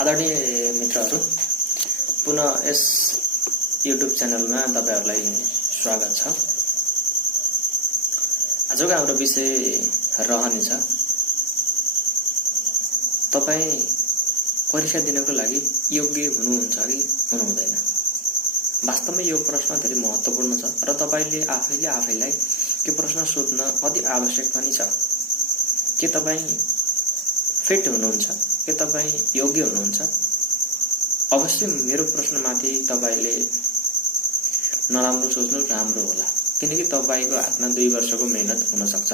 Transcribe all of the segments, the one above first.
आदरणीय मित्रहरू, पुनः यस युट्युब च्यानलमा तपाईहरुलाई स्वागत छ। आजको हाम्रो विषय रहनेछ तपाई परीक्षा दिनको लागि योग्य हुनुहुन्छ कि हुनुहुँदैन। वास्तवमै यो प्रश्न धेरै महत्त्वपूर्ण छ र तपाईले आफैले आफैलाई यो प्रश्न सोध्न अति आवश्यक पनि छ। के तपाई फिट हुनुहुन्छ? के तपाई योग्य हुनुहुन्छ? अवश्य मेरो प्रश्नमाथि तपाईले नराम्रो सोच्नु राम्रो होला, किनकि तपाईको हातमा 2 वर्षको मेहनत हुन सक्छ।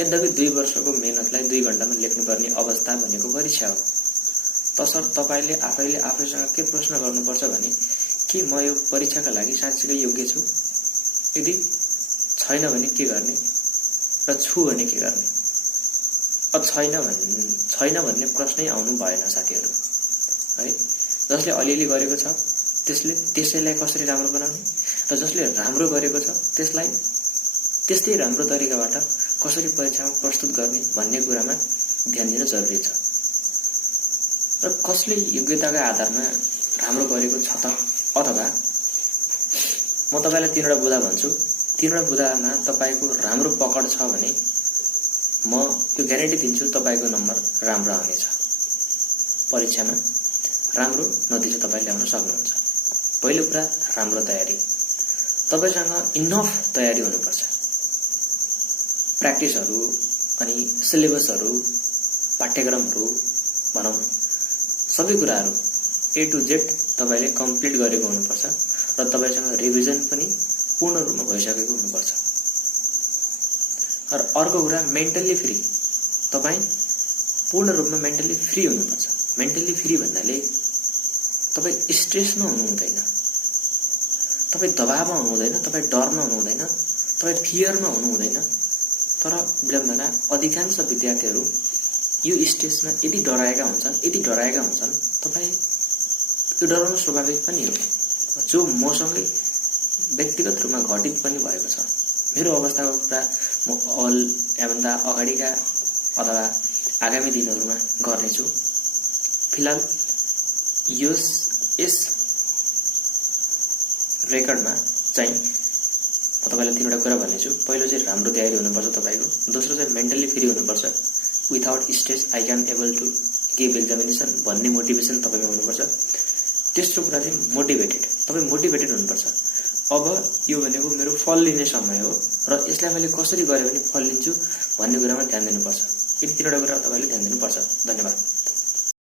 यद्यपि 2 वर्षको मेहनतलाई 2 घण्टामा लेख्नुपर्ने अवस्था भनेको परीक्षा हो। तसर्थ तपाईले आफैले आफैसँग के प्रश्न गर्नुपर्छ भने के म यो परीक्षाका लागि साँच्चै योग्य छु? यदि छैन भने के गर्ने र छु भने के गर्ने? छैन भन्ने प्रश्नै आउनु भएन साथीहरु, है। जसले अलिअलि गरेको छ त्यसैलाई कसरी राम्रो बनाउने र जसले राम्रो गरेको छ त्यसलाई त्यस्तै राम्रो तरिकाबाट कसरी परीक्षामा प्रस्तुत गर्ने भन्ने कुरामा ध्यान दिन जरुरी छ। र कसले योग्यताका आधारमा राम्रो गरेको छ त? अथवा म तपाईलाई 3वटा बुँदा भन्छु, 3वटा बुँदामा तपाईको राम्रो पकड छ भने म यो ग्यारेन्टी दिन्छु तपाईको नम्बर राम्रो आउनेछ। परीक्षामा राम्रो नतिजा तपाईले ल्याउन सक्नुहुन्छ। पहिलो कुरा राम्रो तयारी। तपाईसँग इनफ तयारी हुनुपर्छ। प्र्याक्टिसहरु अनि सिलेबसहरु, पाठ्यक्रमहरु भनौं सबै कुराहरु A to Z तपाईले कम्प्लिट गरेको हुनुपर्छ र तपाईसँग रिभिजन पनि पूर्ण रूपमा भइसकेको हुनुपर्छ। र अर्को कुरा मेन्टली फ्री। तपाई पूर्ण रूपमा मेन्टली फ्री हुनुपर्छ। मेन्टली फ्री भन्नाले तपाई स्ट्रेसमा हुनु हुँदैन, तपाई दबावमा हुनु हुँदैन, तपाई डरमा हुनु हुँदैन, तपाई फियरमा हुनु हुँदैन। तर विडम्बना अधिकांश विद्यार्थीहरु यो स्टेजमा यदि डराएका हुन्छन् तपाई यो डराउनु स्वाभाविक पनि हो, जो मसँगै व्यक्तिगत रूपमा घटित पनि भएको छ। मेरो अवस्थाको कुरा म याभन्दा अगाडिका अथवा आगामी दिनहरुमा गर्नेछु। फिलहाल यस रेकर्डमा चाहिँ म तपाईलाई 3वटा कुरा भन्नेछु। पहिलो चाहिँ राम्रो तयारी हुनुपर्छ तपाईको। दोस्रो चाहिँ मेन्टली फ्री हुनुपर्छ। Without stress I can able to give examination भन्ने मोटिभेसन तपाईमा हुनुपर्छ। तेस्रो कुरा चाहिँ मोटिभेटेड। तपाई मोटिभेटेड हुनुपर्छ। अब यो भनेको मेरो फल लिने समय हो र यसलाई मैले कसरी गरे भने फल लिन्छु भन्ने कुरामा ध्यान दिनुपर्छ। यी 3वटा कुरा तपाईले ध्यान दिनुपर्छ। धन्यवाद।